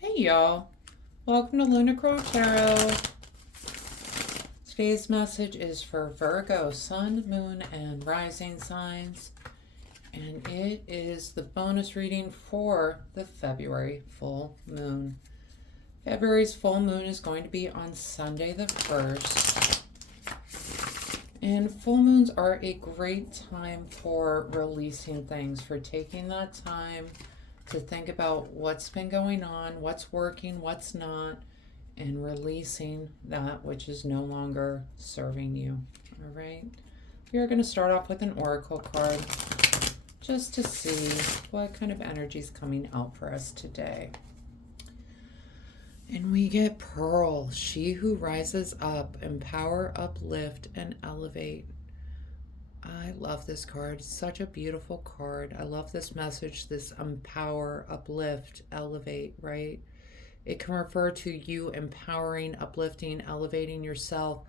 Hey y'all, welcome to Lunar Tarot. Today's message is for Virgo, Sun, Moon, and Rising signs, and it is the bonus reading for the February full moon. February's full moon is going to be on Sunday the 1st, and full moons are a great time for releasing things, for taking that time to think about what's been going on, what's working, what's not, and releasing that which is no longer serving you. All right. We are going to start off with an oracle card just to see what kind of energy is coming out for us today. And we get Pearl, she who rises up, empower, uplift, and elevate. I love this card. It's such a beautiful card. I love this message, this empower, uplift, elevate, right? It can refer to you empowering, uplifting, elevating yourself,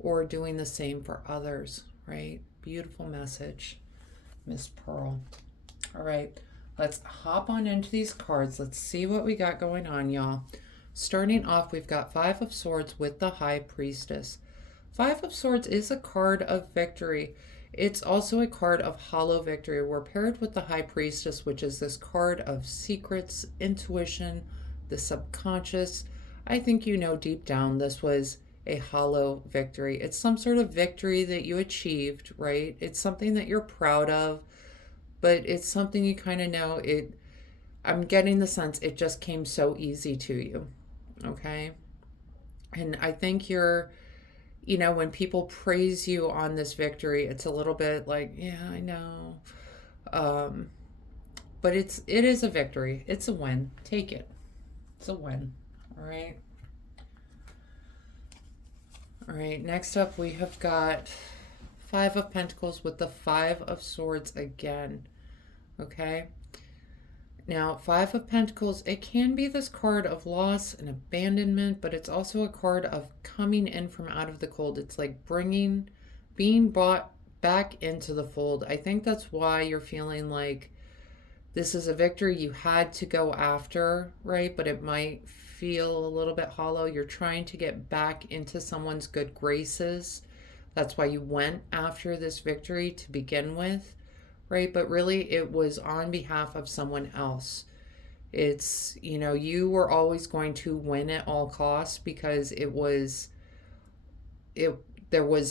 or doing the same for others, right? Beautiful message, Miss Pearl. All right, let's hop on into these cards. Let's see what we got going on, y'all. Starting off, we've got Five of Swords with the High Priestess. Five of Swords is a card of victory. It's also a card of hollow victory. We're paired with the High Priestess, which is this card of secrets, intuition, the subconscious. I think you know deep down this was a hollow victory. It's some sort of victory that you achieved, right? It's something that you're proud of, but it's something you kind of know it. I'm getting the sense it just came so easy to you, okay? And I think when people praise you on this victory, it's a little bit like, yeah, I know. But it is a victory. It's a win. Take it. It's a win. All right. All right. Next up, we have got Five of Pentacles with the Five of Swords again. Okay. Now, Five of Pentacles, it can be this card of loss and abandonment, but it's also a card of coming in from out of the cold. It's like being brought back into the fold. I think that's why you're feeling like this is a victory you had to go after, right? But it might feel a little bit hollow. You're trying to get back into someone's good graces. That's why you went after this victory to begin with, right? But really it was on behalf of someone else. It's, you were always going to win at all costs because there was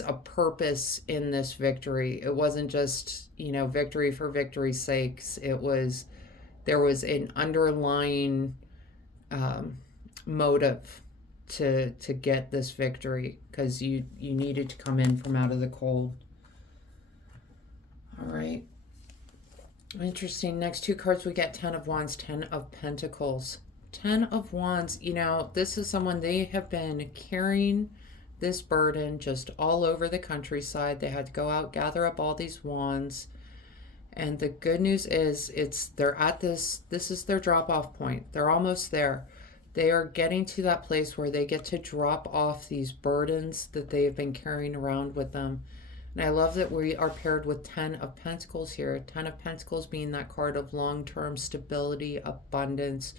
a purpose in this victory. It wasn't just, victory for victory's sakes. There was an underlying motive to get this victory because you needed to come in from out of the cold. All right. Interesting. Next two cards, we get 10 of Wands, 10 of Pentacles. 10 of Wands, this is someone, they have been carrying this burden just all over the countryside. They had to go out, gather up all these wands. And the good news is they're at this is their drop off point. They're almost there. They are getting to that place where they get to drop off these burdens that they have been carrying around with them. And I love that we are paired with 10 of Pentacles here. 10 of Pentacles being that card of long-term stability, abundance.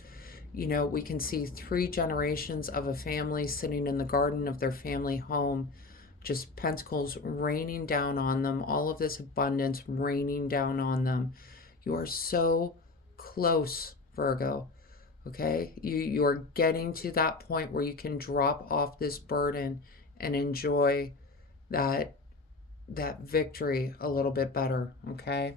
We can see 3 generations of a family sitting in the garden of their family home. Just Pentacles raining down on them. All of this abundance raining down on them. You are so close, Virgo. Okay? You're getting to that point where you can drop off this burden and enjoy that victory a little bit better, okay?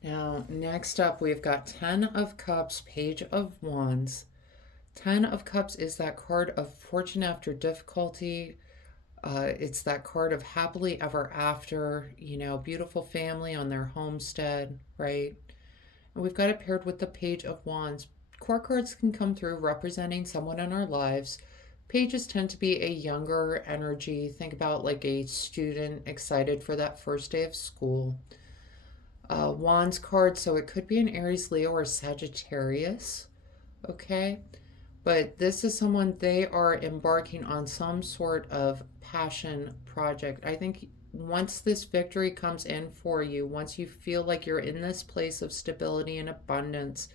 Now, next up, we've got 10 of Cups, Page of Wands. 10 of Cups is that card of fortune after difficulty. It's that card of happily ever after, beautiful family on their homestead, right? And we've got it paired with the Page of Wands. Court cards can come through representing someone in our lives. Pages tend to be a younger energy. Think about like a student excited for that first day of school. Wands card, so it could be an Aries, Leo, or Sagittarius. Okay? But this is someone, they are embarking on some sort of passion project. I think once this victory comes in for you, once you feel like you're in this place of stability and abundance,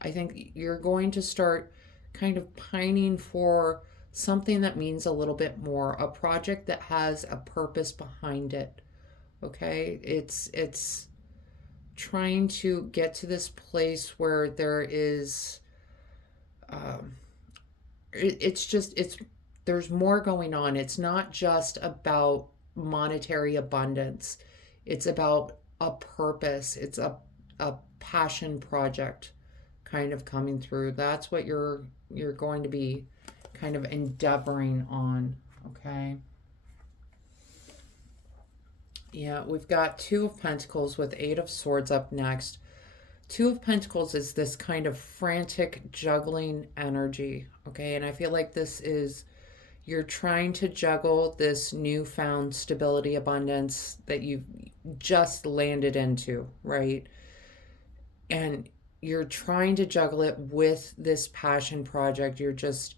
I think you're going to start kind of pining for something that means a little bit more, a project that has a purpose behind it. Okay? It's trying to get to this place where there is um it's just it's there's more going on. It's not just about monetary abundance. It's about a purpose. It's a passion project kind of coming through. That's what you're going to be kind of endeavoring on, okay? Yeah, we've got Two of Pentacles with Eight of Swords up next. Two of Pentacles is this kind of frantic juggling energy, okay? And I feel like this is you're trying to juggle this newfound stability, abundance that you've just landed into, right? And you're trying to juggle it with this passion project. You're just,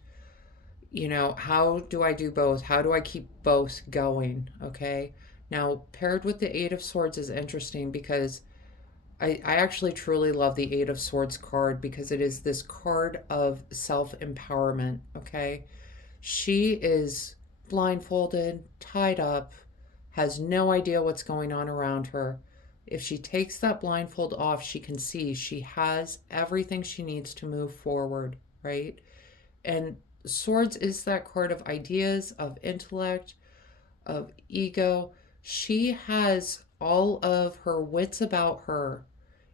how do I do both? How do I keep both going? Okay. Now, paired with the Eight of Swords is interesting because I actually truly love the Eight of Swords card because it is this card of self empowerment. Okay. She is blindfolded, tied up, has no idea what's going on around her. If she takes that blindfold off, she can see she has everything she needs to move forward, right? And Swords is that card of ideas, of intellect, of ego. She has all of her wits about her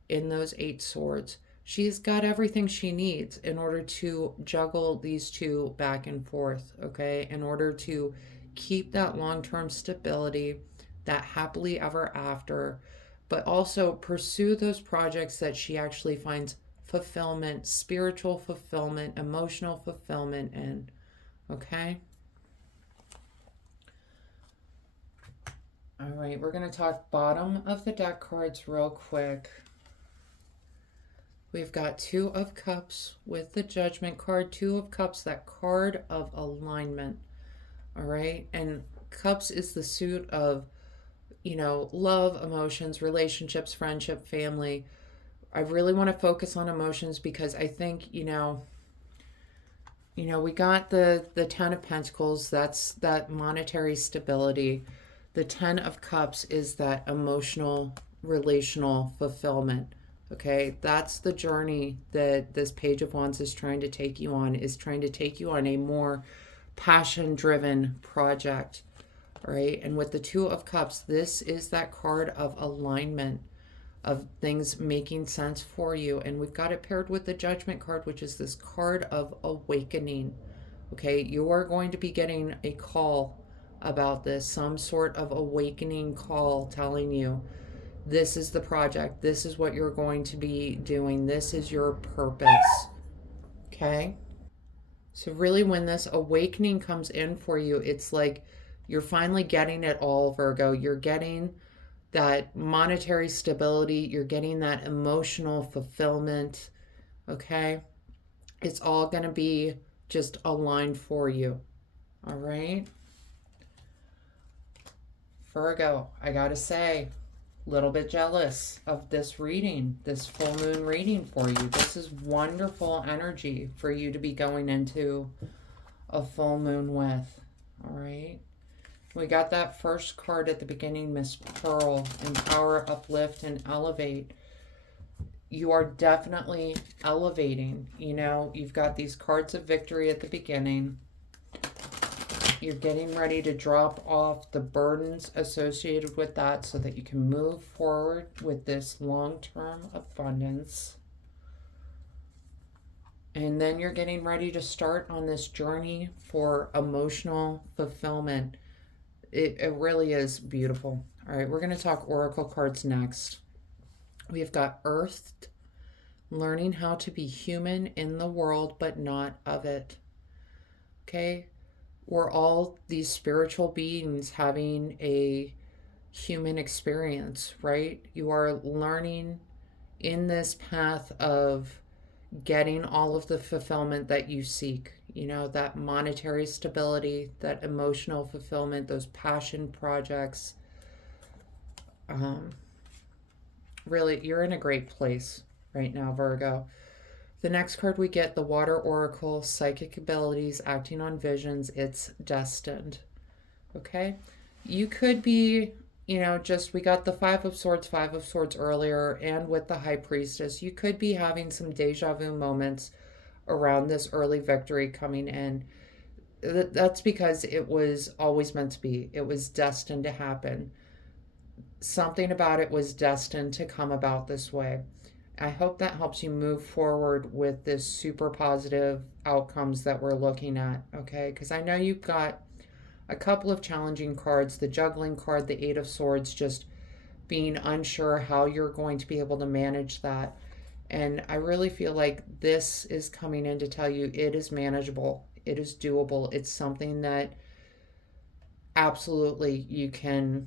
in those Eight Swords. She's got everything she needs in order to juggle these two back and forth, okay? In order to keep that long term stability, that happily ever after, but also pursue those projects that she actually finds fulfillment, spiritual fulfillment, emotional fulfillment in, okay? All right, we're going to talk bottom of the deck cards real quick. We've got Two of Cups with the Judgment card. Two of Cups, that card of alignment. All right. And Cups is the suit of, love, emotions, relationships, friendship, family. I really want to focus on emotions because I think, we got the Ten of Pentacles. That's that monetary stability. The Ten of Cups is that emotional, relational fulfillment. Okay, that's the journey that this Page of Wands is trying to take you on, is trying to take you on a more passion-driven project, right? And with the Two of Cups, this is that card of alignment, of things making sense for you. And we've got it paired with the Judgment card, which is this card of awakening, okay? You are going to be getting a call about this, some sort of awakening call telling you, this is the project. This is what you're going to be doing. This is your purpose. Okay? So, really, when this awakening comes in for you, it's like you're finally getting it all, Virgo. You're getting that monetary stability, you're getting that emotional fulfillment. Okay? It's all going to be just aligned for you. All right? Virgo, I got to say, little bit jealous of this reading, this full moon reading for you. This is wonderful energy for you to be going into a full moon with. All right. We got that first card at the beginning, Miss Pearl, empower, uplift, and elevate. You are definitely elevating. You've got these cards of victory at the beginning. You're getting ready to drop off the burdens associated with that so that you can move forward with this long-term abundance. And then you're getting ready to start on this journey for emotional fulfillment. It really is beautiful. All right, we're going to talk oracle cards next. We've got Earthed, learning how to be human in the world but not of it. Okay? We're all these spiritual beings having a human experience, right? You are learning in this path of getting all of the fulfillment that you seek, that monetary stability, that emotional fulfillment, those passion projects, Um, really, you're in a great place right now, Virgo. The next card we get, the Water Oracle, psychic abilities, acting on visions. It's destined. Okay? You could be, just we got the Five of Swords earlier, and with the High Priestess, you could be having some deja vu moments around this early victory coming in. That's because it was always meant to be, it was destined to happen. Something about it was destined to come about this way. I hope that helps you move forward with this super positive outcomes that we're looking at, okay? Because I know you've got a couple of challenging cards, the juggling card, the Eight of Swords, just being unsure how you're going to be able to manage that. And I really feel like this is coming in to tell you it is manageable, it is doable, it's something that absolutely you can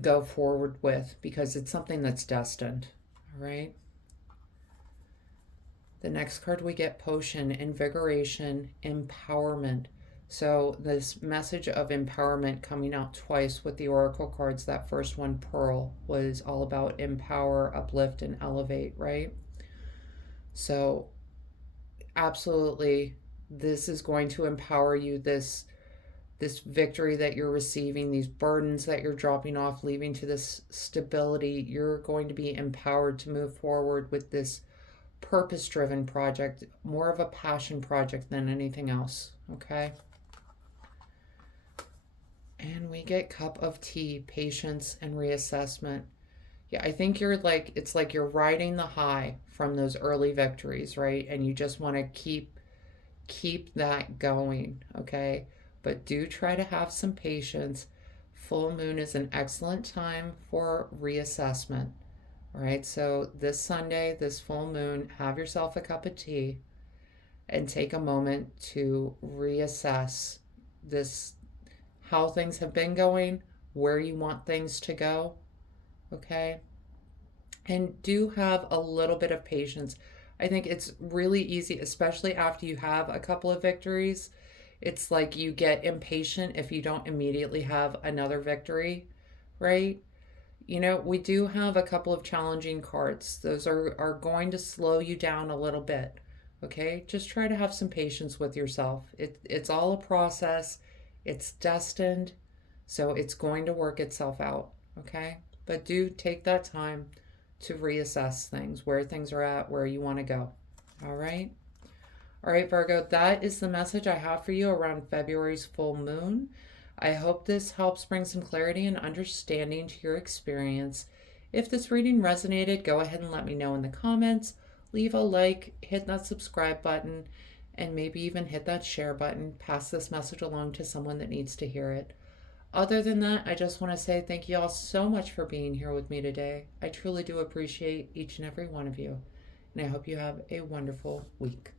go forward with because it's something that's destined. All right. The next card we get, Potion, Invigoration, Empowerment. So this message of empowerment coming out twice with the oracle cards. That first one, Pearl, was all about empower, uplift, and elevate, right? So absolutely, this is going to empower you. This victory that you're receiving, these burdens that you're dropping off, leaving to this stability, you're going to be empowered to move forward with this purpose driven project, more of a passion project than anything else. Okay. And we get Cup of Tea, Patience, and Reassessment. Yeah, I think you're like, it's like you're riding the high from those early victories, right? And you just want to keep that going, okay? But do try to have some patience. Full moon is an excellent time for reassessment. All right, so this Sunday, this full moon, have yourself a cup of tea and take a moment to reassess this, how things have been going, where you want things to go, okay? And do have a little bit of patience. I think it's really easy, especially after you have a couple of victories. It's like you get impatient if you don't immediately have another victory, right? We do have a couple of challenging cards. Those are going to slow you down a little bit. Okay? Just try to have some patience with yourself. It's all a process. It's destined. So it's going to work itself out. Okay? But do take that time to reassess things, where things are at, where you want to go. All right? All right, Virgo, that is the message I have for you around February's full moon. I hope this helps bring some clarity and understanding to your experience. If this reading resonated, go ahead and let me know in the comments. Leave a like, hit that subscribe button, and maybe even hit that share button. Pass this message along to someone that needs to hear it. Other than that, I just want to say thank you all so much for being here with me today. I truly do appreciate each and every one of you, and I hope you have a wonderful week.